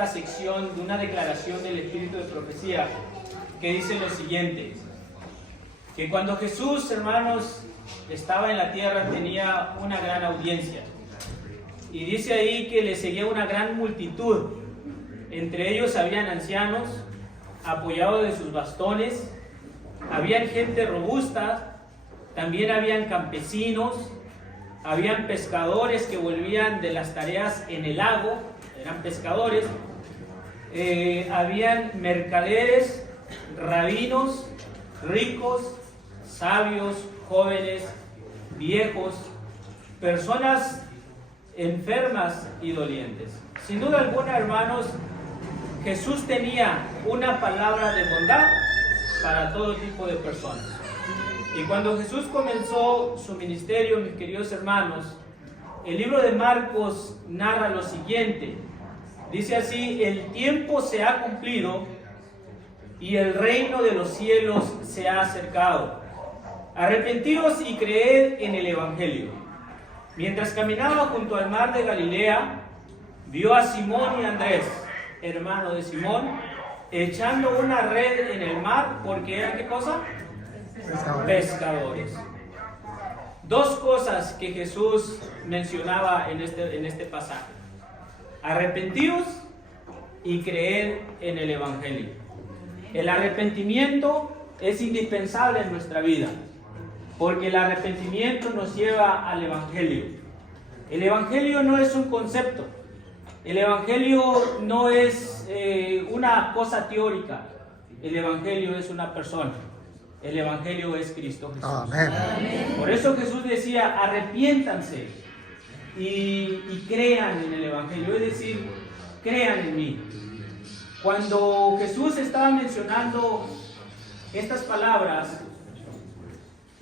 esta sección de una declaración del Espíritu de Profecía que dice lo siguiente: que cuando Jesús, hermanos, estaba en la tierra tenía una gran audiencia. Y dice ahí que le seguía una gran multitud. Entre ellos habían ancianos, apoyados de sus bastones, habían gente robusta, también habían campesinos, habían pescadores que volvían de las tareas en el lago, eran pescadores, habían mercaderes, rabinos, ricos, sabios, jóvenes, viejos, personas enfermas y dolientes. Sin duda alguna, hermanos, Jesús tenía una palabra de bondad para todo tipo de personas. Y cuando Jesús comenzó su ministerio, mis queridos hermanos, el libro de Marcos narra lo siguiente. Dice así: el tiempo se ha cumplido y el reino de los cielos se ha acercado. Arrepentíos y creed en el Evangelio. Mientras caminaba junto al mar de Galilea, vio a Simón y Andrés, hermano de Simón, echando una red en el mar, porque eran, ¿qué cosa? Pescadores. Dos cosas que Jesús mencionaba en este pasaje: arrepentíos y creer en el Evangelio. El arrepentimiento es indispensable en nuestra vida, porque el arrepentimiento nos lleva al Evangelio. El Evangelio no es un concepto. El Evangelio no es una cosa teórica. El Evangelio es una persona. El Evangelio es Cristo Jesús. Amén. Por eso Jesús decía: arrepiéntanse y crean en el Evangelio, es decir, crean en mí. Cuando Jesús estaba mencionando estas palabras,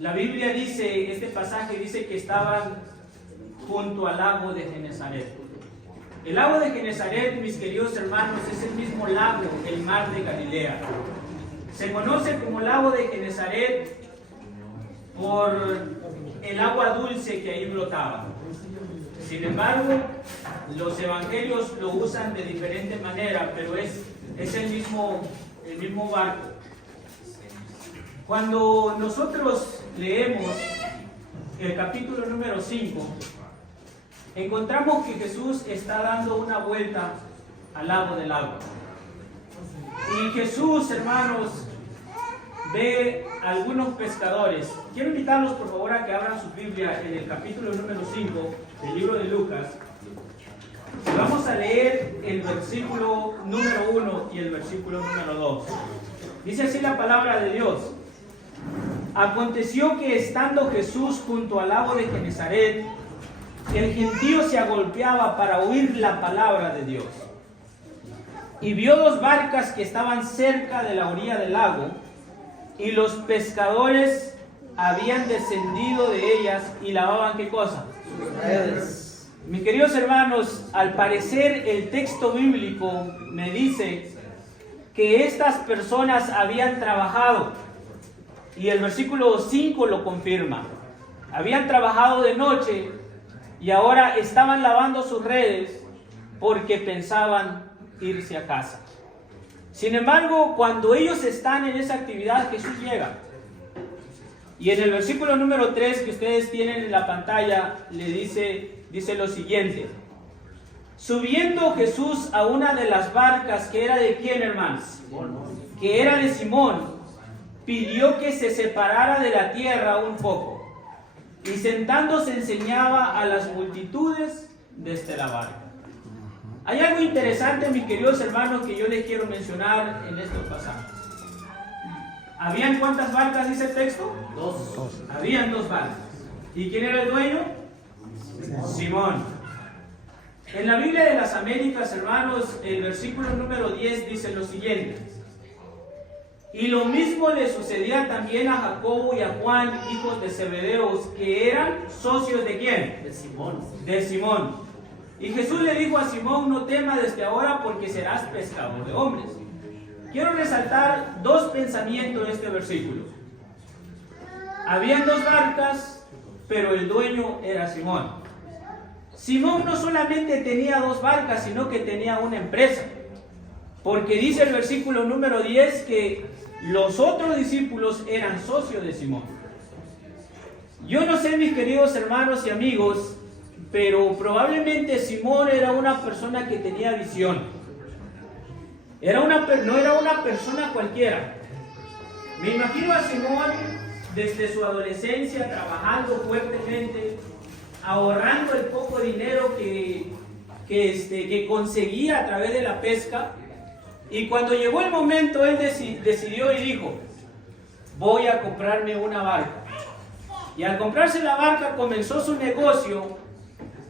la Biblia dice, este pasaje dice que estaban junto al lago de Genesaret. El lago de Genesaret, mis queridos hermanos, es el mismo lago, el mar de Galilea. Se conoce como lago de Genesaret por el agua dulce que ahí brotaba. Sin embargo, los evangelios lo usan de diferente manera, pero es el mismo barco. Cuando nosotros leemos el capítulo número 5, encontramos que Jesús está dando una vuelta al lago del agua. Y Jesús, hermanos, ve a algunos pescadores. Quiero invitarlos, por favor, a que abran su Biblia en el capítulo número 5 del libro de Lucas. Vamos a leer el versículo número 1 y el versículo número 2. Dice así la palabra de Dios: aconteció que estando Jesús junto al lago de Genesaret, el gentío se agolpeaba para oír la palabra de Dios. Y vio dos barcas que estaban cerca de la orilla del lago, y los pescadores habían descendido de ellas y lavaban, ¿qué cosa? Sus redes. Mis queridos hermanos, al parecer el texto bíblico me dice que estas personas habían trabajado, y el versículo 5 lo confirma. Habían trabajado de noche y ahora estaban lavando sus redes porque pensaban irse a casa. Sin embargo, cuando ellos están en esa actividad, Jesús llega. Y en el versículo número 3 que ustedes tienen en la pantalla, le dice lo siguiente: subiendo Jesús a una de las barcas, que era de ¿quién, hermanos? Que era de Simón, pidió que se separara de la tierra un poco, y sentándose enseñaba a las multitudes desde la barca. Hay algo interesante, mis queridos hermanos, que yo les quiero mencionar en estos pasajes. ¿Habían cuántas barcas, dice el texto? Dos. Habían dos barcas. ¿Y quién era el dueño? Simón. En la Biblia de las Américas, hermanos, el versículo número 10 dice lo siguiente: y lo mismo le sucedía también a Jacobo y a Juan, hijos de Zebedeos, que eran socios ¿de quién? De Simón. De Simón. Y Jesús le dijo a Simón: no temas desde ahora, porque serás pescador de hombres. Quiero resaltar dos pensamientos de este versículo. Habían dos barcas, pero el dueño era Simón. Simón no solamente tenía dos barcas, sino que tenía una empresa. Porque dice el versículo número 10 que los otros discípulos eran socios de Simón. Yo no sé, mis queridos hermanos y amigos, pero probablemente Simón era una persona que tenía visión. No era una persona cualquiera. Me imagino a Simón desde su adolescencia trabajando fuertemente, ahorrando el poco dinero que conseguía a través de la pesca. Y cuando llegó el momento, él decidió y dijo: voy a comprarme una barca. Y al comprarse la barca comenzó su negocio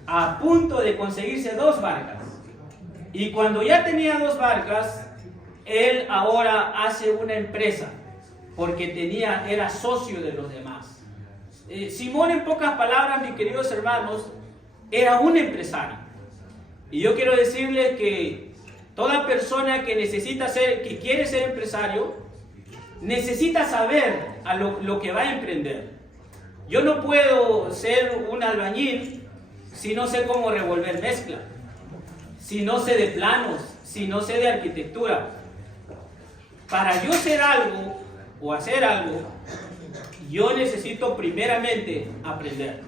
a punto de conseguirse 2 barcas. Y cuando ya tenía 2 barcas, él ahora hace una empresa, porque era socio de los demás. Simón, en pocas palabras, mis queridos hermanos, era un empresario. Y yo quiero decirles que toda persona que que quiere ser empresario, necesita saber lo que va a emprender. Yo no puedo ser un albañil si no sé cómo revolver mezcla, si no sé de planos, si no sé de arquitectura. Para yo ser algo o hacer algo, yo necesito primeramente aprender.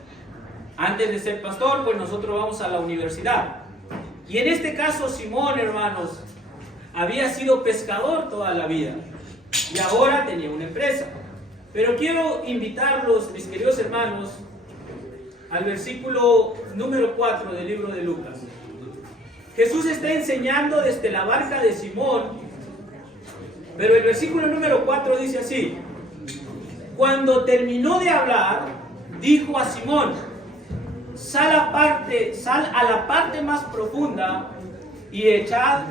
Antes de ser pastor, pues nosotros vamos a la universidad. Y en este caso, Simón, hermanos, había sido pescador toda la vida y ahora tenía una empresa. Pero quiero invitarlos, mis queridos hermanos, al versículo número 4 del libro de Lucas. Jesús está enseñando desde la barca de Simón, pero el versículo número 4 dice así: cuando terminó de hablar, dijo a Simón: sal a la parte más profunda y echad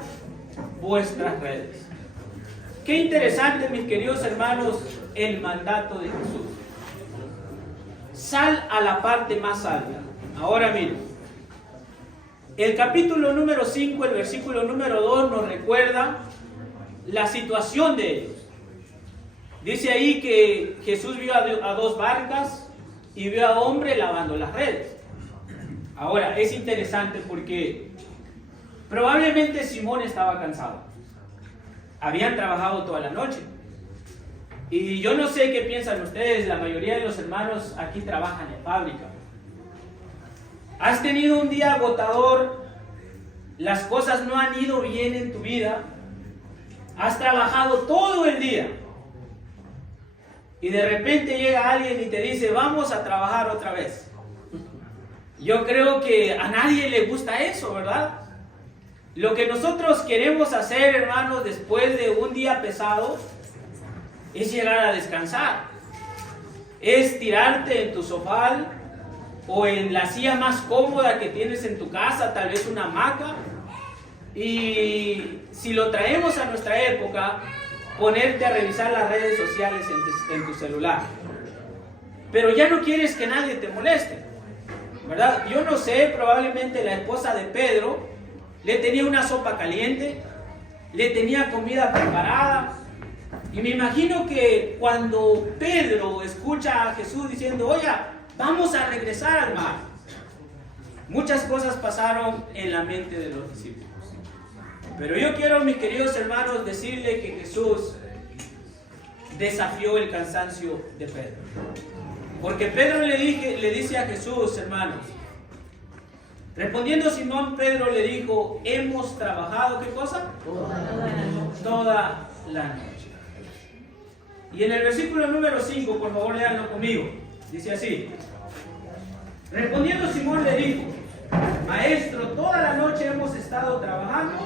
vuestras redes. Qué interesante, mis queridos hermanos, el mandato de Jesús. Sal a la parte más alta. Ahora miren, el capítulo número 5, el versículo número 2 nos recuerda la situación de ellos. Dice ahí que Jesús vio a 2 barcas y vio a hombre lavando las redes. Ahora, es interesante porque probablemente Simón estaba cansado. Habían trabajado toda la noche. Y yo no sé qué piensan ustedes, la mayoría de los hermanos aquí trabajan en fábrica. Has tenido un día agotador, las cosas no han ido bien en tu vida, has trabajado todo el día y de repente llega alguien y te dice: vamos a trabajar otra vez. Yo creo que a nadie le gusta eso, ¿verdad? Lo que nosotros queremos hacer, hermanos, después de un día pesado, es llegar a descansar. Es tirarte en tu sofá o en la silla más cómoda que tienes en tu casa, tal vez una hamaca. Y si lo traemos a nuestra época, ponerte a revisar las redes sociales en tu celular. Pero ya no quieres que nadie te moleste, ¿verdad? Yo no sé, probablemente la esposa de Pedro le tenía una sopa caliente, le tenía comida preparada. Y me imagino que cuando Pedro escucha a Jesús diciendo: oye, vamos a regresar al mar, muchas cosas pasaron en la mente de los discípulos. Pero yo quiero, mis queridos hermanos, decirle que Jesús desafió el cansancio de Pedro. Porque Pedro le dice a Jesús, hermanos, respondiendo Simón, Pedro le dijo: hemos trabajado, ¿qué cosa? Toda la noche. Y en el versículo número 5, por favor, léanlo conmigo. Dice así: respondiendo Simón le dijo: maestro, toda la noche hemos estado trabajando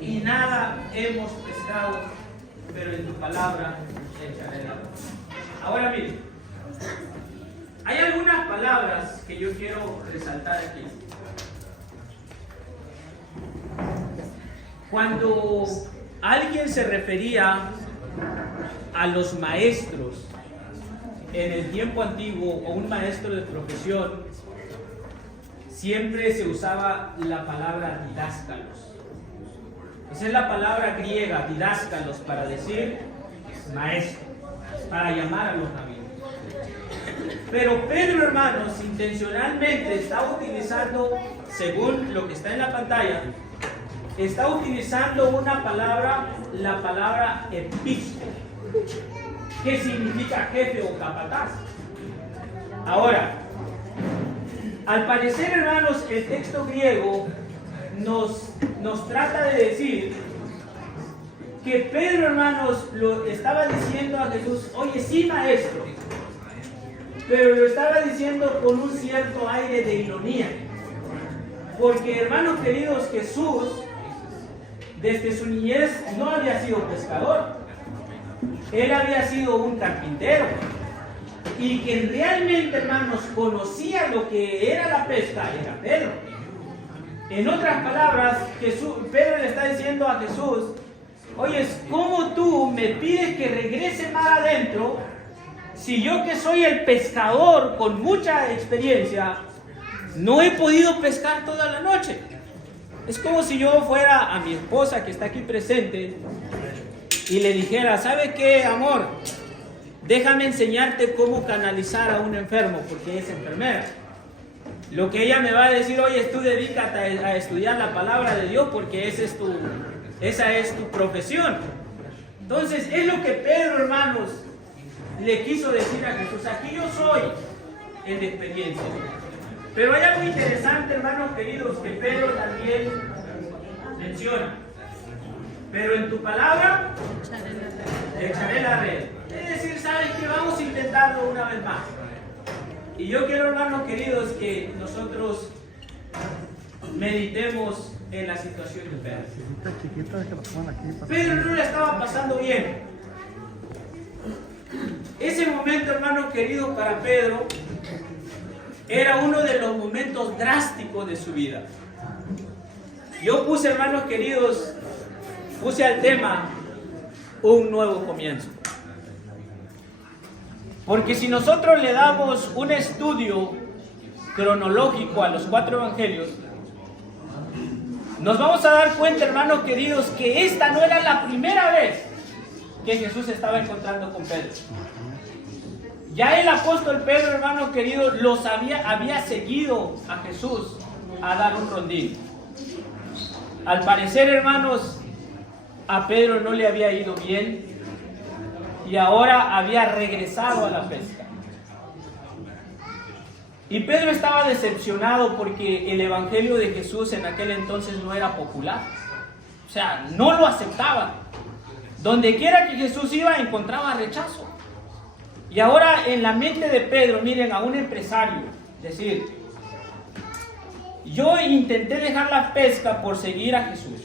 y nada hemos pescado, pero en tu palabra echaré la red. Ahora miren, hay algunas palabras que yo quiero resaltar aquí. Cuando alguien se refería a los maestros en el tiempo antiguo, o un maestro de profesión, siempre se usaba la palabra didáscalos. Esa es la palabra griega, didáscalos, para decir maestro, para llamar a los rabinos. Pero Pedro, hermanos, intencionalmente está utilizando, según lo que está en la pantalla, está utilizando una palabra, la palabra episco, que significa jefe o capataz. Ahora, al parecer, hermanos, el texto griego nos trata de decir que Pedro, hermanos, lo estaba diciendo a Jesús, oye, sí, maestro, pero lo estaba diciendo con un cierto aire de ironía. Porque, hermanos queridos, Jesús, desde su niñez, no había sido pescador. Él había sido un carpintero. Y quien realmente, hermanos, conocía lo que era la pesca era Pedro. En otras palabras, Pedro le está diciendo a Jesús, oye, ¿cómo tú me pides que regrese mar adentro si yo, que soy el pescador con mucha experiencia, no he podido pescar toda la noche? Es como si yo fuera a mi esposa que está aquí presente y le dijera, ¿sabe qué, amor? Déjame enseñarte cómo canalizar a un enfermo, porque es enfermera. Lo que ella me va a decir, oye, tú dedícate a estudiar la palabra de Dios, porque esa es tu profesión. Entonces, es lo que Pedro, hermanos, le quiso decir a Jesús. Aquí yo soy el de experiencia. Pero hay algo interesante, hermanos queridos, que Pedro también menciona. Pero en tu palabra echaré la red. Es decir, ¿sabes qué? Vamos a intentarlo una vez más. Y yo quiero, hermanos queridos, que nosotros meditemos en la situación de Pedro. Pedro no le estaba pasando bien. Ese momento, hermanos queridos, para Pedro era uno de los momentos drásticos de su vida. Yo puse, hermanos queridos, al tema un nuevo comienzo. Porque si nosotros le damos un estudio cronológico a los 4 evangelios, nos vamos a dar cuenta, hermanos queridos, que esta no era la primera vez que Jesús estaba encontrando con Pedro. Ya el apóstol Pedro, hermanos queridos, había seguido a Jesús a dar un rondín. Al parecer, hermanos, a Pedro no le había ido bien y ahora había regresado a la pesca. Y Pedro estaba decepcionado porque el evangelio de Jesús en aquel entonces no era popular. O sea, no lo aceptaban. Donde quiera que Jesús iba, encontraba rechazo. Y ahora en la mente de Pedro, miren, a un empresario, decir, yo intenté dejar la pesca por seguir a Jesús.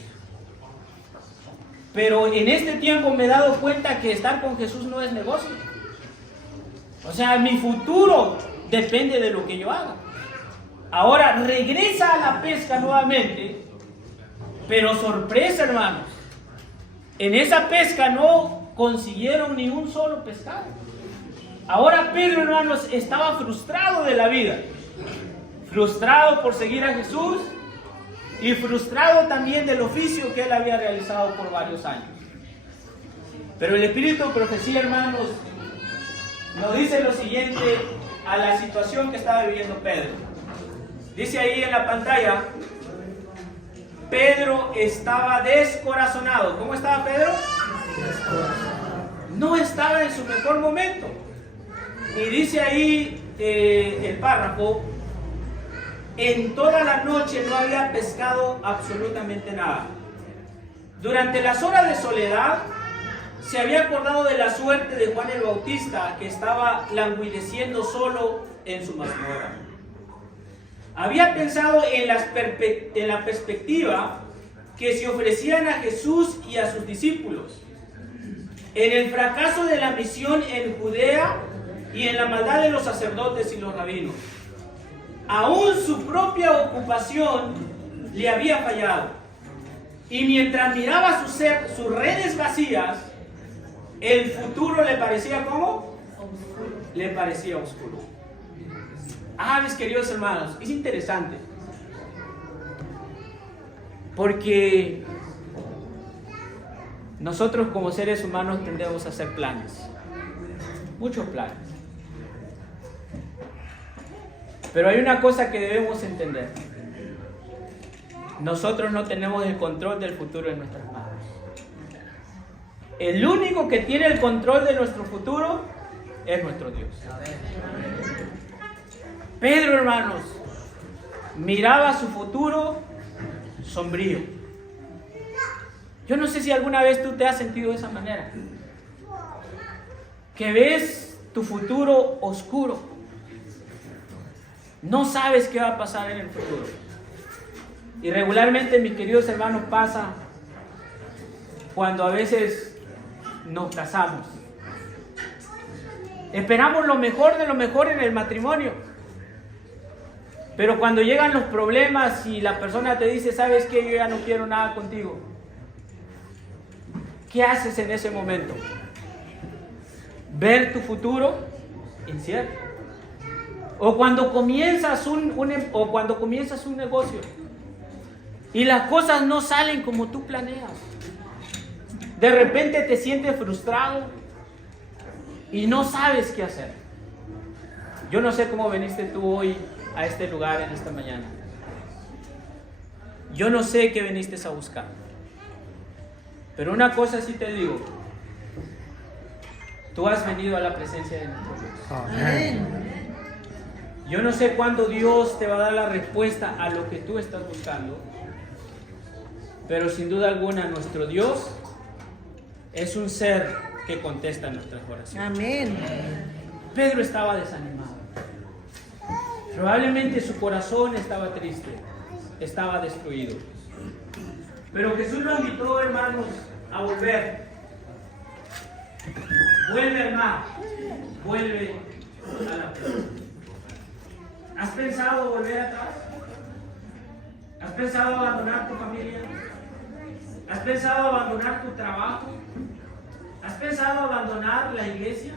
Pero en este tiempo me he dado cuenta que estar con Jesús no es negocio. O sea, mi futuro depende de lo que yo haga. Ahora regresa a la pesca nuevamente, pero sorpresa, hermanos. En esa pesca no consiguieron ni un solo pescado. Ahora Pedro, hermanos, estaba frustrado de la vida. Frustrado por seguir a Jesús y frustrado también del oficio que él había realizado por varios años. Pero el espíritu de profecía, hermanos, nos dice lo siguiente a la situación que estaba viviendo Pedro. Dice ahí en la pantalla, Pedro estaba descorazonado. ¿Cómo estaba Pedro? No estaba en su mejor momento. Y dice ahí el párrafo, en toda la noche no había pescado absolutamente nada. Durante las horas de soledad, se había acordado de la suerte de Juan el Bautista, que estaba languideciendo solo en su mazmorra. Había pensado en la perspectiva que se ofrecían a Jesús y a sus discípulos, en el fracaso de la misión en Judea y en la maldad de los sacerdotes y los rabinos. Aún su propia ocupación le había fallado. Y mientras miraba sus redes vacías, el futuro le parecía ¿cómo? Le parecía oscuro. Mis queridos hermanos, es interesante. Porque nosotros como seres humanos tendemos a hacer planes. Muchos planes. Pero hay una cosa que debemos entender. nosotros no tenemos el control del futuro en nuestras manos. El único que tiene el control de nuestro futuro es nuestro Dios. Pedro, hermanos, miraba su futuro sombrío. Yo no sé si alguna vez tú te has sentido de esa manera, que ves tu futuro oscuro, no sabes qué va a pasar en el futuro. Y regularmente, mis queridos hermanos, pasa cuando a veces nos casamos. Esperamos lo mejor de lo mejor en el matrimonio, pero cuando llegan los problemas y la persona te dice, ¿sabes qué? Yo ya no quiero nada contigo. ¿Qué haces en ese momento? Ver tu futuro incierto. O cuando comienzas un negocio y las cosas no salen como tú planeas. De repente te sientes frustrado y no sabes qué hacer. Yo no sé cómo viniste tú hoy a este lugar en esta mañana. Yo no sé qué viniste a buscar. Pero una cosa sí te digo. Tú has venido a la presencia de nuestro Dios. Amén. Yo no sé cuándo Dios te va a dar la respuesta a lo que tú estás buscando. Pero sin duda alguna nuestro Dios es un ser que contesta nuestras oraciones. Amén. Pedro estaba desanimado. Probablemente su corazón estaba triste, estaba destruido. Pero Jesús lo invitó, hermanos, a volver. Vuelve al mar, vuelve a la tierra. ¿Has pensado volver atrás? ¿Has pensado abandonar tu familia? ¿Has pensado abandonar tu trabajo? ¿Has pensado abandonar la iglesia?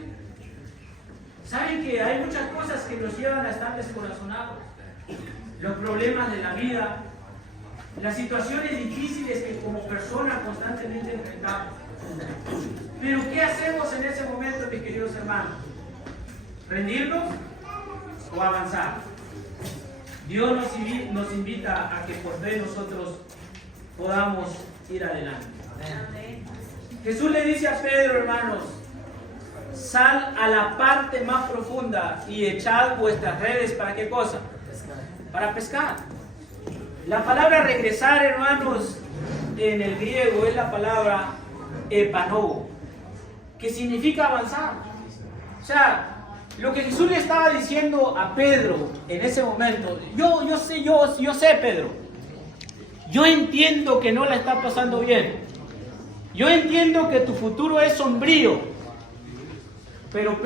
Saben que hay muchas cosas que nos llevan a estar descorazonados. Los problemas de la vida, las situaciones difíciles que como persona constantemente enfrentamos. Pero ¿qué hacemos en ese momento, mis queridos hermanos? ¿Rendirnos o avanzar? Dios nos invita a que por fe nosotros podamos ir adelante. Jesús le dice a Pedro, hermanos, sal a la parte más profunda y echad vuestras redes, ¿para qué cosa? Para pescar. La palabra regresar, hermanos, en el griego es la palabra epanovo, que significa avanzar. O sea, lo que Jesús le estaba diciendo a Pedro en ese momento, yo sé, Pedro, yo entiendo que no la está pasando bien, yo entiendo que tu futuro es sombrío, pero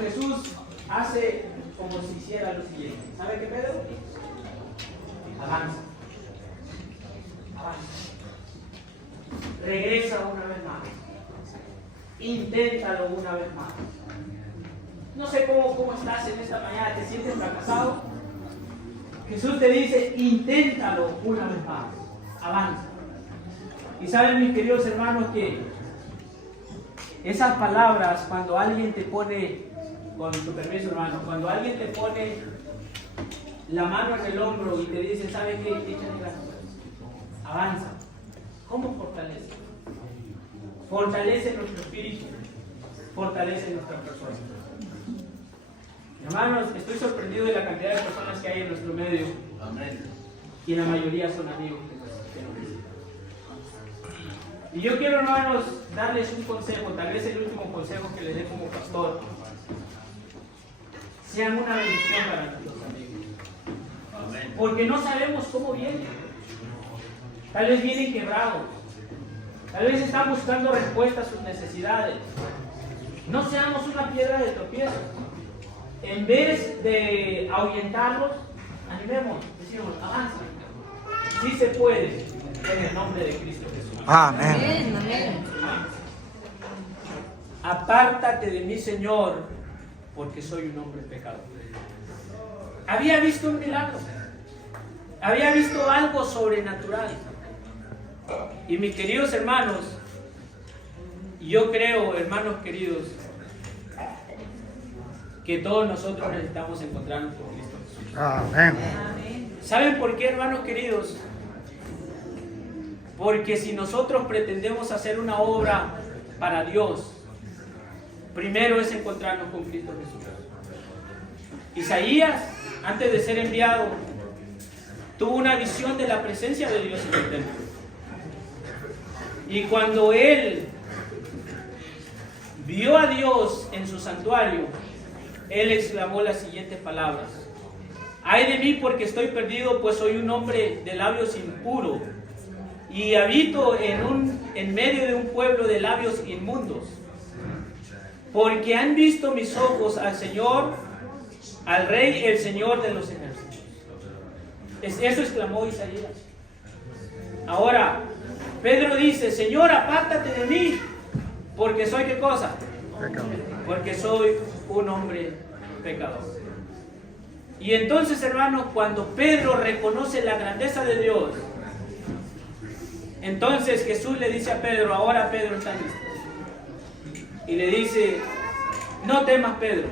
Jesús hace como si hiciera lo siguiente. ¿Sabe qué, Pedro? Avanza. Regresa una vez más. Inténtalo una vez más. No sé cómo estás en esta mañana, ¿te sientes fracasado? Jesús te dice, inténtalo una vez más. Avanza. Y saben, mis queridos hermanos, que esas palabras, cuando alguien te pone, con tu permiso, hermano, cuando alguien te pone la mano en el hombro y te dice, ¿sabe qué? Échale ganas. Avanza. ¿Cómo fortalece? Fortalece nuestro espíritu, fortalece nuestra persona. Hermanos, estoy sorprendido de la cantidad de personas que hay en nuestro medio. Amén. Y la mayoría son amigos de nosotros. Y yo quiero, hermanos, darles un consejo, tal vez el último consejo que les dé como pastor. Sean una bendición para nuestros amigos. Amén. Porque no sabemos cómo vienen. Tal vez vienen quebrados. Tal vez están buscando respuestas a sus necesidades. No seamos una piedra de tropiezo. En vez de ahuyentarlos, animemos, decimos, avanza. Sí se puede, en el nombre de Cristo Jesús. Amén. Amén. Apártate de mí, Señor, porque soy un hombre pecador. Había visto un milagro. Había visto algo sobrenatural. Y mis queridos hermanos, yo creo, hermanos queridos, que todos nosotros necesitamos encontrarnos con Cristo Jesús. Amén. ¿Saben por qué, hermanos queridos? Porque si nosotros pretendemos hacer una obra para Dios, primero es encontrarnos con Cristo Jesús. Isaías, antes de ser enviado, tuvo una visión de la presencia de Dios en el templo. Y cuando él vio a Dios en su santuario, él exclamó las siguientes palabras: ay de mí, porque estoy perdido, pues soy un hombre de labios impuros y habito en medio de un pueblo de labios inmundos. Porque han visto mis ojos al Señor, al Rey, el Señor de los ejércitos. Eso exclamó Isaías. Ahora, Pedro dice: Señor, apártate de mí, porque soy ¿qué cosa? Porque soy un hombre pecador. Y entonces, hermanos, cuando Pedro reconoce la grandeza de Dios, entonces Jesús le dice a Pedro: ahora Pedro está listo. Y le dice: no temas, Pedro,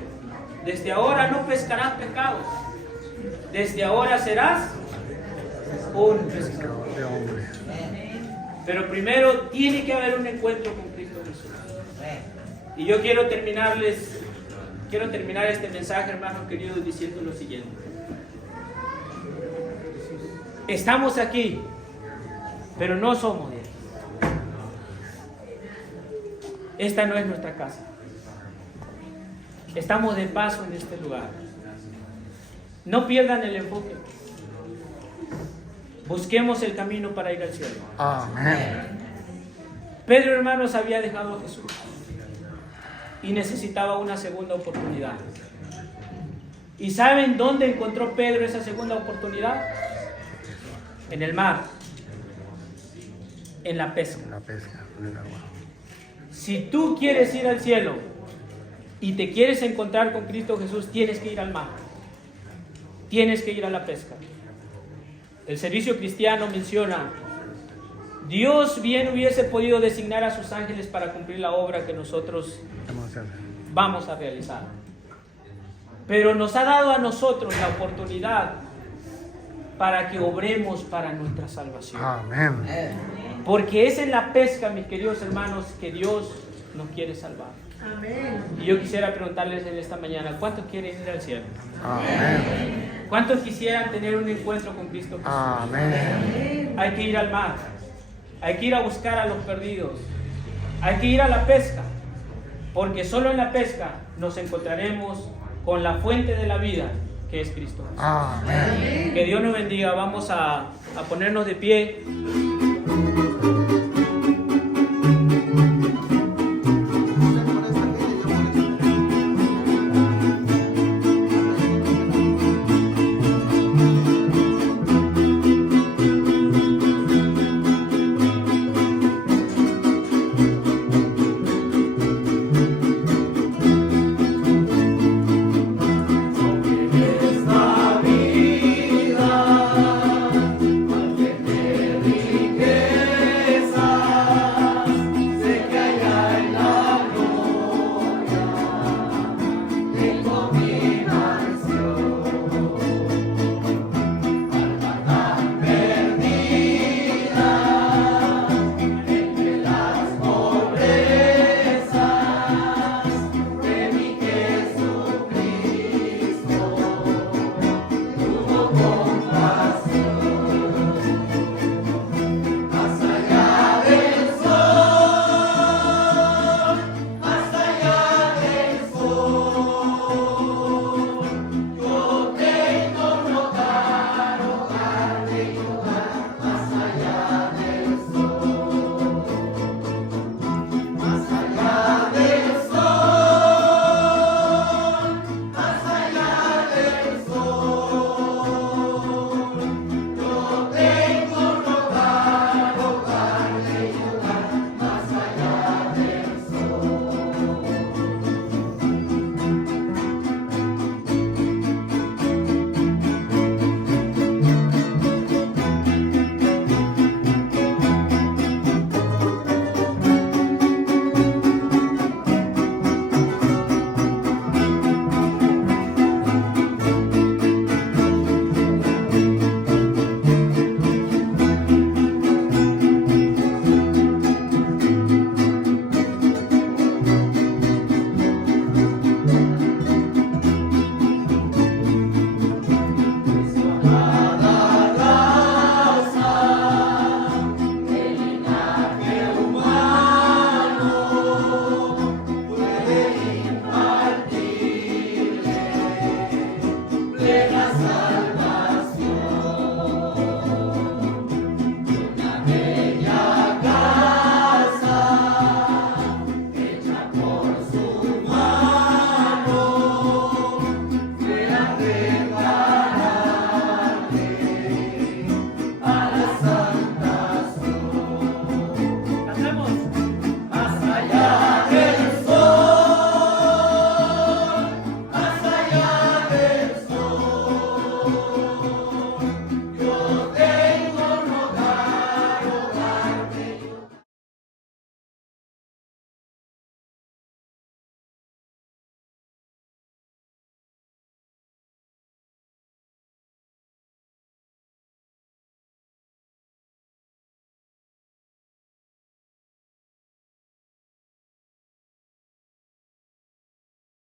desde ahora no pescarás pecados, desde ahora serás un pescador. Pero primero tiene que haber un encuentro con Cristo Jesús. Y yo quiero terminar este mensaje, hermanos queridos, diciendo lo siguiente. Estamos aquí, pero no somos de aquí. Esta no es nuestra casa. Estamos de paso en este lugar. No pierdan el enfoque. Busquemos el camino para ir al cielo. Amén. Pedro, hermanos, había dejado a Jesús y necesitaba una segunda oportunidad. ¿Y saben dónde encontró Pedro esa segunda oportunidad? En el mar, en la pesca. La pesca, en el agua. Si tú quieres ir al cielo y te quieres encontrar con Cristo Jesús, tienes que ir al mar. Tienes que ir a la pesca. El servicio cristiano menciona: Dios bien hubiese podido designar a sus ángeles para cumplir la obra que nosotros vamos a realizar. Pero nos ha dado a nosotros la oportunidad para que obremos para nuestra salvación. Amén. Porque es en la pesca, mis queridos hermanos, que Dios nos quiere salvar. Amén. Y yo quisiera preguntarles en esta mañana: ¿cuántos quieren ir al cielo? Amén. ¿Cuántos quisieran tener un encuentro con Cristo Jesús? Amén. Hay que ir al mar, hay que ir a buscar a los perdidos, hay que ir a la pesca, porque solo en la pesca nos encontraremos con la fuente de la vida, que es Cristo Jesús. Amén. Que Dios nos bendiga. Vamos a ponernos de pie.